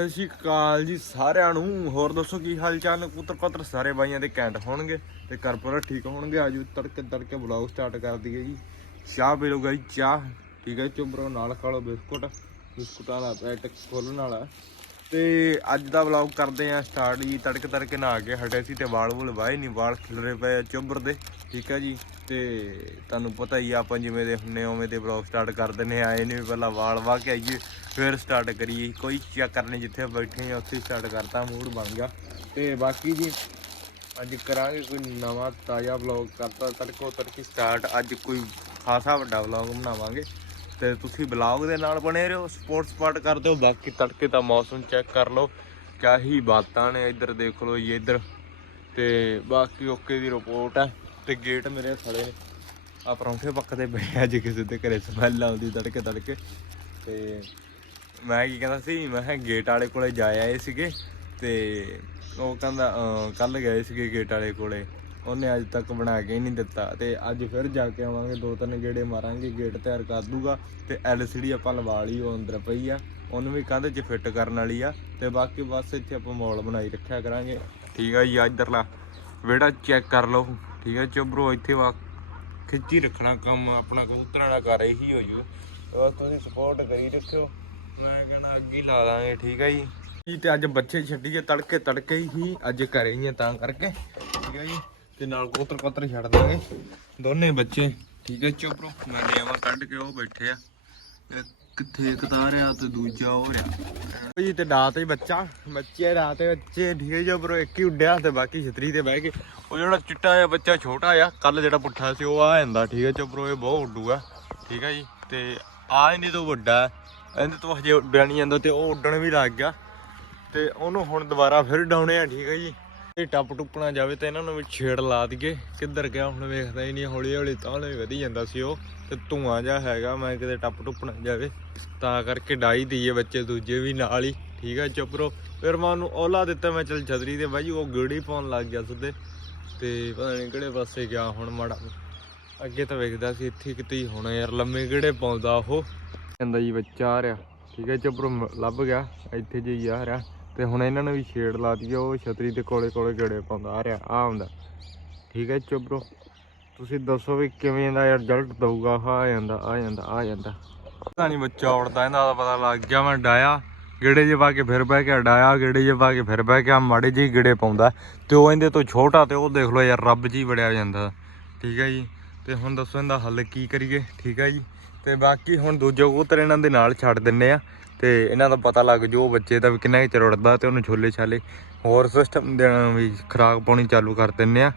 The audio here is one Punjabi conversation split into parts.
ਸਤਿ ਸ਼੍ਰੀ ਅਕਾਲ ਜੀ ਸਾਰਿਆਂ ਨੂੰ। ਹੋਰ ਦੱਸੋ ਕੀ ਹਾਲ ਚਾਲ? ਪੁੱਤਰ ਪੱਤਰ ਸਾਰੇ ਬਾਈਆਂ ਦੇ ਕੈਂਟ ਹੋਣਗੇ ਤੇ ਕਰਪੂਰਾ ਠੀਕ ਹੋਣਗੇ? ਆਜੋ ਤੜਕੇ ਤੜਕੇ ਵਲੌਗ ਸਟਾਰਟ ਕਰ ਦਈਏ ਜੀ। ਚਾਹ ਪੀ ਲਓ ਗਾਈ, ਚਾਹ। ਠੀਕ ਹੈ ਚੁੰਬਰੋ ਨਾਲ ਖਾ ਲਓ ਬਿਸਕੁਟ। ਬਿਸਕੁਟਾਂ ਦਾ ਪੈਕਟ ਖੋਲਣ ਵਾਲਾ। ਤੇ ਅੱਜ ਦਾ ਵਲੌਗ ਕਰਦੇ ਆ ਸਟਾਰਟ ਜੀ। ਤੜਕੇ ਤੜਕੇ ਨਹਾ ਕੇ ਹਟੇ ਸੀ ਤੇ ਵਾਲ ਵੁਲ ਵਾਏ ਨਹੀਂ ਵਾਲ ਖਿਲਰੇ ਪਏ ਆ ਚੁੱਭਰ ਦੇ, ਠੀਕ ਹੈ ਜੀ। ਤੇ ਤੁਹਾਨੂੰ ਪਤਾ ਹੀ ਆ, ਆਪਾਂ ਜਿਵੇਂ ਦੇ ਹੁੰਨੇ ਉਵੇਂ ਦੇ ਵਲੌਗ ਸਟਾਰਟ ਕਰ ਦਿੰਨੇ ਆਏ ਨਹੀਂ ਪਹਿਲਾਂ ਵਾਲ ਵਾ ਕੇ ਆਈਏ, ਫਿਰ ਸਟਾਰਟ ਕਰੀਏ। ਕੋਈ ਚੱਕਰ ਨਹੀਂ ਜਿੱਥੇ ਬੈਠੇ ਆ, ਉੱਥੇ ਸਟਾਰਟ ਕਰਤਾ ਮੂਡ ਬਣ ਗਿਆ। ਤੇ ਬਾਕੀ ਜੀ, ਅੱਜ ਕਰਾਂਗੇ ਕੋਈ ਨਵਾਂ ਤਾਜ਼ਾ ਵਲੌਗ ਕਰਤਾ ਤੜਕੋ ਤੜਕੀ ਸਟਾਰਟ ਅੱਜ ਕੋਈ ਖਾਸਾ ਵੱਡਾ ਵਲੌਗ ਬਣਾਵਾਂਗੇ। ਤੇ ਤੁਸੀਂ ਵਲੌਗ ਦੇ ਨਾਲ ਬਣੇ ਰਹੋ ਸਪੋਰਟ ਸਪਾਟ ਕਰ ਦਿਓ ਬਾਕੀ ਤੜਕੇ ਦਾ ਮੌਸਮ ਚੈੱਕ ਕਰ ਲਓ ਕਿਆ ਹੀ ਬਾਤਾਂ ਨੇ, ਇੱਧਰ ਦੇਖ ਲਓ ਜੀ, ਇੱਧਰ। ਤੇ ਬਾਕੀ ਓਕੇ ਦੀ ਰਿਪੋਰਟ ਹੈ ਤੇ ਗੇਟ ਮੇਰੇ ਥੜੇ ਨੇ। ਆ ਪਰੌਂਠੇ ਪੱਕਦੇ ਪਏ ਅੱਜ ਕਿਸੇ ਦੇ ਘਰੇ ਸਮੈਲ ਆਉਂਦੀ ਤੜਕੇ ਤੜਕੇ। ਤੇ ਮੈਂ ਕੀ ਕਹਿੰਦਾ ਸੀ, ਮੈਂ ਕਿਹਾ ਗੇਟ ਵਾਲੇ ਕੋਲੇ ਜਾ ਆਏ ਸੀਗੇ, ਤੇ ਉਹ ਕਹਿੰਦਾ ਕੱਲ ਗਏ ਸੀਗੇ ਗੇਟ ਵਾਲੇ ਕੋਲੇ। ਉਹਨੇ ਅੱਜ ਤੱਕ ਬਣਾ ਕੇ ਹੀ ਨਹੀਂ ਦਿੱਤਾ ਤੇ ਅੱਜ ਫਿਰ ਜਾ ਕੇ ਆਵਾਂਗੇ, ਦੋ ਤਿੰਨ ਗੇੜੇ ਮਾਰਾਂਗੇ, ਗੇਟ ਤਿਆਰ ਕਰ ਦੂਗਾ ਤੇ ਐਲਸੀਡੀ ਆਪਾਂ ਲਵਾ ਲਈ, ਉਹ ਅੰਦਰ ਪਈ ਆ। ਉਹਨੂੰ ਵੀ ਕੰਧ 'ਚ ਫਿੱਟ ਕਰਨ ਵਾਲੀ ਆ ਤੇ ਬਾਕੀ ਬਸ ਇੱਥੇ ਆਪਾਂ ਮੌਲ ਬਣਾਈ ਰੱਖਿਆ ਕਰਾਂਗੇ। ਠੀਕ ਆ ਜੀ ਇੱਧਰਲਾ ਵਿਹੜਾ ਚੈੱਕ ਕਰ ਲਓ। ਠੀਕ ਆ ਚੋਬਰੋ ਇੱਥੇ ਵਾ ਖਿੱਚੀ ਰੱਖਣਾ ਕੰਮ, ਆਪਣਾ ਕਬੂਤਰਾਂ ਦਾ ਕਰ ਇਹੀ ਹੋ ਜੂ। ਬਸ ਤੁਸੀਂ ਸਪੋਰਟ ਕਰੀ ਰੱਖਿਓ। ਮੈਂ ਕਹਿਣਾ ਅੱਗੇ ਲਾ ਦਾਂਗੇ ਠੀਕ ਆ ਜੀ। ਜੀ ਤੇ ਅੱਜ ਬੱਚੇ ਛੱਡੀਏ ਤੜਕੇ ਤੜਕੇ ਹੀ, ਅੱਜ ਘਰੇ ਹੀ ਆ ਤਾਂ ਕਰਕੇ। ਠੀਕ ਹੈ ਜੀ। ਤੇ ਨਾਲ ਕੋਤਰ ਕੋਤਰ ਛੱਡ ਦਾਂਗੇ। ਦੋਨੇ ਬੱਚੇ, ਠੀਕ ਹੈ ਚੋਪਰੋ ਮੈਂ ਲੈ ਕੱਢ ਕੇ ਉਹ ਬੈਠੇ ਆ। ਕਿੱਥੇ ਇੱਕ ਤਾਂ ਰਿਹਾ ਤੇ ਦੂਜਾ ਉਹ ਰਿਹਾ। ਜੀ ਤੇ ਡਾਤ ਹੀ ਬੱਚਾ, ਬੱਚੇ ਰਾਤ ਤੇ ਬੱਚੇ, ਠੀਕ ਹੈ ਚੋਪਰੋ ਇੱਕ ਹੀ ਉੱਡਿਆ ਤੇ ਬਾਕੀ ਛਤਰੀ ਤੇ ਬਹਿ ਕੇ ਉਹ ਜਿਹੜਾ ਚਿੱਟਾ ਆ ਬੱਚਾ ਛੋਟਾ ਆ ਕੱਲ ਜਿਹੜਾ ਪੁੱਠਾ ਸੀ, ਉਹ ਆ ਜਾਂਦਾ, ਠੀਕ ਹੈ ਚੋਪਰੋ ਇਹ ਬਹੁਤ ਉੱਡੂਗਾ ਠੀਕ ਹੈ ਜੀ, ਤੇ ਆ ਇਹਨੇ ਤੋਂ ਵੱਡਾ ਹੈ। ਤੋਂ ਹਜੇ ਉੱਡਿਆ ਨਹੀਂ ਜਾਂਦਾ ਤੇ ਉਹ ਉੱਡਣ ਵੀ ਲੱਗ ਗਿਆ। ਤੇ ਉਹਨੂੰ ਹੁਣ ਦੁਬਾਰਾ ਫਿਰ ਡਾਉਣੇ ਆ, ਠੀਕ ਹੈ ਜੀ। ਇਹ ਟੱਪ ਟੁੱਪਣਾ ਜਾਵੇ ਤੇ ਇਹਨਾਂ ਨੂੰ ਵੀ ਛੇੜ ਲਾ ਦਈਏ। ਕਿੱਧਰ ਗਿਆ, ਹੁਣ ਵੇਖਦਾ ਹੀ ਨਹੀਂ ਹੌਲੀ ਹੌਲੀ ਤਾਂ ਹੌਲੀ ਵਧੀ ਜਾਂਦਾ ਸੀ ਉਹ। ਤੇ ਧੂਆਂ ਜਿਹਾ ਹੈਗਾ, ਮੈਂ ਕਿਤੇ ਟੱਪ ਟੁੱਪਣਾ ਜਾਵੇ। ਤਾਂ ਕਰਕੇ ਡਾਈ ਦਈਏ ਬੱਚੇ ਦੂਜੇ ਵੀ ਨਾਲ ਹੀ। ਠੀਕ ਹੈ ਚੁੱਪਰੋ ਫਿਰ ਮੈਂ ਉਹਨੂੰ ਔਲਾ ਦਿੱਤਾ, ਮੈਂ ਚੱਲ ਛਤਰੀ ਤੇ ਬਾਈ, ਉਹ ਗੇੜੀ ਪਾਉਣ ਲੱਗ ਗਿਆ ਸਿੱਧੇ। ਤੇ ਪਤਾ ਨਹੀਂ ਕਿਹੜੇ ਪਾਸੇ ਗਿਆ ਹੁਣ ਮਾੜਾ ਅੱਗੇ ਤਾਂ ਵੇਖਦਾ ਸੀ, ਇੱਥੇ ਕਿਤੇ ਹੀ ਹੋਣਾ ਯਾਰ ਲੰਮੇ ਕਿਹੜੇ ਪਾਉਂਦਾ ਉਹ। ਕਹਿੰਦਾ ਜੀ, ਬੱਚਾ ਆ ਰਿਹਾ। ਠੀਕ ਹੈ ਚੁੱਪਰੋ ਲੱਭ ਗਿਆ। ਇੱਥੇ ਜੇ ਹੀ ਆ ਰਿਹਾ। ਤੇ ਹੁਣ ਇਹਨਾਂ ਨੂੰ ਵੀ ਛੇੜ ਲਾ ਦਈਏ ਉਹ ਛਤਰੀ ਦੇ ਕੋਲੇ ਕੋਲੇ ਗੇੜੇ ਪਾਉਂਦਾ, ਆ ਰਿਹਾ, ਆ ਆਉਂਦਾ। ਠੀਕ ਹੈ ਚੁੱਪਰੋ ਤੁਸੀਂ ਦੱਸੋ ਵੀ ਕਿਵੇਂ ਦਾ ਰਿਜ਼ਲਟ ਦਊਗਾ, ਆ ਜਾਂਦਾ ਆ ਜਾਂਦਾ ਆ ਜਾਂਦਾ। ਪਤਾ ਨਹੀਂ ਬੱਚਾ ਉੜਦਾ ਇਹਨਾਂ ਦਾ ਪਤਾ ਲੱਗ ਗਿਆ ਮੈਂ ਡਾਇਆ। ਗੇੜੇ ਜੇ ਪਾ ਕੇ ਫਿਰ ਬਹਿ ਕੇ ਡਾਇਆ, ਗੇੜੇ ਜੇ ਪਾ ਕੇ ਫਿਰ ਬਹਿ ਕੇ ਮਾੜੇ ਜਿਹੇ ਗੇੜੇ ਪਾਉਂਦਾ। ਤੇ ਉਹ ਇਹਦੇ ਤੋਂ ਛੋਟਾ ਤੇ ਉਹ ਦੇਖ ਲਓ ਯਾਰ, ਰੱਬ ਜੀ ਵੜਿਆ ਜਾਂਦਾ। ਠੀਕ ਹੈ ਜੀ। ਤੇ ਹੁਣ ਦੱਸੋ ਇਹਦਾ ਹੱਲ ਕੀ ਕਰੀਏ? ਠੀਕ ਹੈ ਜੀ। ਤੇ ਬਾਕੀ ਹੁਣ ਦੂਜੇ ਕਬੂਤਰ ਇਹਨਾਂ ਦੇ ਨਾਲ ਛੱਡ ਦਿੰਨੇ ਆ। ਤੇ ਇਹਨਾਂ ਦਾ ਪਤਾ ਲੱਗ ਜੋ ਬੱਚੇ ਦਾ ਵੀ ਕਿੰਨਾ ਕੁ ਚਿਰ ਉੜਦਾ ਤੇ ਉਹਨੂੰ ਛੋਲੇ ਛਾਲੇ ਹੋਰ ਸਿਸਟਮ ਦੇਣਾ ਵੀ ਖਰਾਕ ਪਾਉਣੀ ਚਾਲੂ ਕਰ ਦਿੰਨੇ ਆ।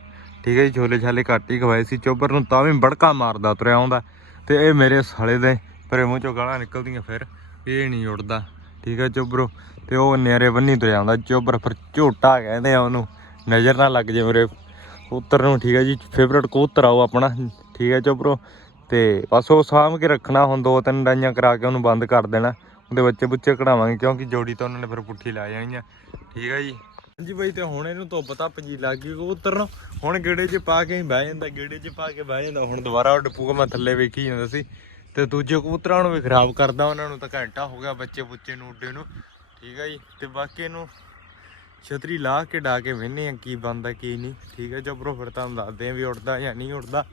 ਠੀਕ ਹੈ ਜੀ, ਛੋਲੇ ਛਾਲੇ ਘੱਟ ਹੀ ਖਵਾਏ ਸੀ ਚੋਬਰ ਨੂੰ ਤਾਂ ਵੀ ਬੜਕਾ ਮਾਰਦਾ, ਤੁਰਿਆ ਆਉਂਦਾ। ਤੇ ਇਹ ਮੇਰੇ ਸਾਲੇ ਦੇ ਪਰੇ ਮੂੰਹ ਚੋਂ ਗਾਲਾਂ ਨਿਕਲਦੀਆਂ ਫਿਰ ਇਹ ਨਹੀਂ ਉੜਦਾ। ਠੀਕ ਹੈ ਚੋਬਰੋ ਤੇ ਉਹ ਨਿਆਰੇ ਬੰਨੀ ਤੁਰਿਆ ਆਉਂਦਾ ਚੋਬਰ ਫਿਰ ਝੋਟਾ ਕਹਿੰਦੇ ਆ ਉਹਨੂੰ, ਨਜ਼ਰ ਨਾ ਲੱਗ ਜੇ ਮੇਰੇ ਕਬੂਤਰ ਨੂੰ। ਠੀਕ ਹੈ ਜੀ ਫੇਵਰਟ ਕਬੂਤਰ ਆ ਉਹ ਆਪਣਾ। ਠੀਕ ਹੈ ਚੋਬਰੋ ਤੇ ਬਸ ਉਹ ਸਾਂਭ ਕੇ ਰੱਖਣਾ, ਹੁਣ ਦੋ ਤਿੰਨ ਡਾਈਆਂ ਕਰਾ ਕੇ ਉਹਨੂੰ ਬੰਦ ਕਰ ਦੇਣਾ। ਉਹਦੇ ਬੱਚੇ ਬੁੱਚੇ ਕਢਾਵਾਂਗੇ, ਕਿਉਂਕਿ ਜੋੜੀ ਤਾਂ ਉਹਨਾਂ ਨੇ ਫਿਰ ਪੁੱਠੀ ਲਾ ਜਾਣੀ ਆ। ਠੀਕ ਹੈ ਜੀ? ਹਾਂਜੀ ਬਾਈ, ਤੇ ਹੁਣ ਇਹਨੂੰ ਧੁੱਪ ਧੱਪ ਜੀ ਲੱਗ ਗਈ ਕਬੂਤਰ ਨੂੰ। ਹੁਣ ਗੇੜੇ 'ਚ ਪਾ ਕੇ ਹੀ ਬਹਿ ਜਾਂਦਾ, ਗੇੜੇ 'ਚ ਪਾ ਕੇ ਬਹਿ ਜਾਂਦਾ। ਹੁਣ ਦੁਬਾਰਾ ਉੱਡ ਪੂਗਾ ਮੈਂ ਥੱਲੇ ਵੇਖੀ ਜਾਂਦਾ ਸੀ। ਤੇ ਦੂਜੇ ਕਬੂਤਰਾਂ ਨੂੰ ਵੀ ਖਰਾਬ ਕਰਦਾ, ਉਹਨਾਂ ਨੂੰ ਤਾਂ ਘੰਟਾ ਹੋ ਗਿਆ ਬੱਚੇ ਬੁੱਚੇ ਨੂੰ, ਉੱਡੇ ਨੂੰ। ਠੀਕ ਆ ਜੀ? ਤੇ ਬਾਕੀ ਇਹਨੂੰ ਛਤਰੀ ਲਾ ਕੇ ਡਾ ਕੇ ਵੇਨੇ ਆ, ਕੀ ਬੰਦਾ ਕੀ ਨਹੀਂ। ਠੀਕ ਹੈ ਜਬਰੋ ਫਿਰ ਤੁਹਾਨੂੰ ਦੱਸਦੇ ਆ ਵੀ ਉੱਡਦਾ ਜਾਂ ਨਹੀਂ ਉੱਡਦਾ।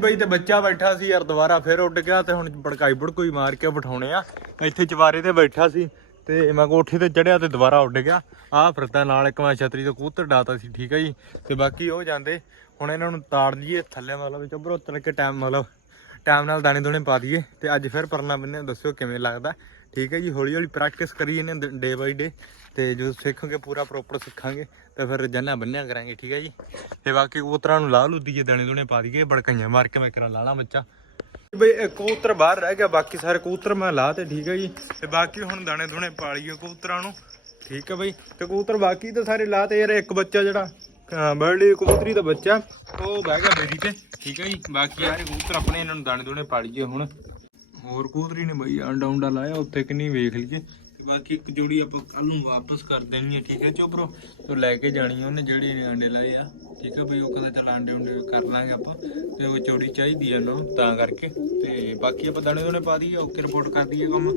ਬਈ ਤੇ ਬੱਚਾ ਬੈਠਾ ਸੀ ਯਾਰ ਦੁਬਾਰਾ ਫਿਰ ਉੱਡ ਗਿਆ ਤੇ ਹੁਣ ਬੜਕਾਈ ਬੜਕੋਈ ਮਾਰ ਕੇ ਬਿਠਾਉਣੇ ਆ। ਇੱਥੇ ਚਵਾਰੇ ਤੇ ਬੈਠਾ ਸੀ ਤੇ ਮੈਂ ਕੋਠੇ ਤੇ ਚੜਿਆ ਤੇ ਦੁਬਾਰਾ ਉੱਡ ਗਿਆ। ਆਹ ਫਿਰਦਾ ਨਾਲ ਇੱਕ ਮੈਂ ਛਤਰੀ ਤੋਂ ਕੂਤਰ ਡਾਤਾ ਸੀ, ਠੀਕ ਹੈ ਜੀ। ਤੇ ਬਾਕੀ ਉਹ ਜਾਂਦੇ, ਹੁਣ ਇਹਨਾਂ ਨੂੰ ਤਾੜ ਲਈਏ, ਥੱਲੇ ਮਤਲਬ ਚਬਰੋ ਤਰ ਕੇ ਟਾਈਮ ਮਤਲਬ ਟਾਈਮ ਨਾਲ ਦਾਣੇ ਦੋਣੇ ਪਾ ਦਈਏ ਤੇ ਅੱਜ ਫਿਰ ਪਰਨਾ ਬੰਨੇ ਦੱਸਿਓ ਕਿਵੇਂ ਲੱਗਦਾ। ਠੀਕ ਹੈ ਜੀ, ਹੌਲੀ ਹੌਲੀ ਪ੍ਰੈਕਟਿਸ ਕਰੀ ਇਹਨੇ ਡੇ ਬਾਈ ਡੇ ਤੇ ਜਦੋਂ ਸਿੱਖਾਂਗੇ, ਪੂਰਾ ਪ੍ਰੋਪਰ ਸਿੱਖਾਂਗੇ, ਤਾਂ ਫਿਰ ਰੋਜ਼ਾਨਾ ਬੰਨਿਆ ਕਰਾਂਗੇ, ਠੀਕ ਹੈ ਜੀ। ਤੇ ਬਾਕੀ ਕਬੂਤਰਾਂ ਨੂੰ ਲਾ ਲੂ ਦਈਏ ਦਾਣੇ ਦੋਣੇ ਪਾ ਦਈਏ, ਬੜਕਾਈਆਂ ਮਾਰ ਕੇ ਮੈਂ ਕਰਾਂ, ਲਾਣਾ ਬੱਚਾ। ਬਈ ਇੱਕ ਕਬੂਤਰ ਬਾਹਰ ਰਹਿ ਗਿਆ, ਬਾਕੀ ਸਾਰੇ ਕਬੂਤਰ ਮੈਂ ਲਾ ਤੇ ਠੀਕ ਹੈ ਜੀ। ਤੇ ਬਾਕੀ ਹੁਣ ਦਾਣੇ ਦੋਣੇ ਪਾ ਲਈਏ ਕਬੂਤਰਾਂ ਨੂੰ, ਠੀਕ ਹੈ ਬਈ। ਤੇ ਕਬੂਤਰ ਬਾਕੀ ਤਾਂ ਸਾਰੇ ਲਾ ਤੇ ਯਾਰ, ਇੱਕ ਬੱਚਾ ਜਿਹੜਾ ਬਰਲੀ ਕਬੂਤਰੀ ਦਾ ਬੱਚਾ, ਉਹ ਬਹਿ ਗਿਆ ਬੇਰੀ ਤੇ, ਠੀਕ ਹੈ ਜੀ। ਬਾਕੀ ਯਾਰ ਕਬੂਤਰ ਆਪਣੇ ਇਹਨਾਂ ਨੂੰ ਦਾਣੇ ਦੋਣੇ ਪਾ ਲਈਏ ਹੁਣ। ਹੋਰ ਕਬੂਤਰੀ ਨੇ ਬਈ ਆਂਡਾ ਉਂਡਾ ਲਾਇਆ, ਉੱਥੇ ਕਿੰਨੀ ਵੇਖ ਲਈਏ। ਤੇ ਬਾਕੀ ਇੱਕ ਜੋੜੀ ਆਪਾਂ ਕੱਲ ਨੂੰ ਵਾਪਸ ਕਰ ਦੇਣੀ ਹੈ ਠੀਕ ਹੈ? ਚੋਪਰੋ ਤੇ ਲੈ ਕੇ ਜਾਣੀ ਆ ਉਹਨੇ ਜਿਹੜੀ ਨੇ ਆਂਡੇ ਲਾਏ ਆ, ਠੀਕ ਹੈ ਬਈ ਉਹ ਕਹਿੰਦਾ ਚਲ ਆਂਡੇ ਉਂਡੇ ਕਰ ਲਾਂਗੇ ਆਪਾਂ। ਤੇ ਉਹ ਚੋੜੀ ਚਾਹੀਦੀ ਆ ਉਹਨੂੰ ਤਾਂ ਕਰਕੇ। ਤੇ ਬਾਕੀ ਆਪਾਂ ਦਾਣੇ ਦੋਣੇ ਪਾ ਦਈਏ, ਓਕੇ ਰਿਪੋਰਟ ਕਰ ਦਈਏ ਕੰਮ।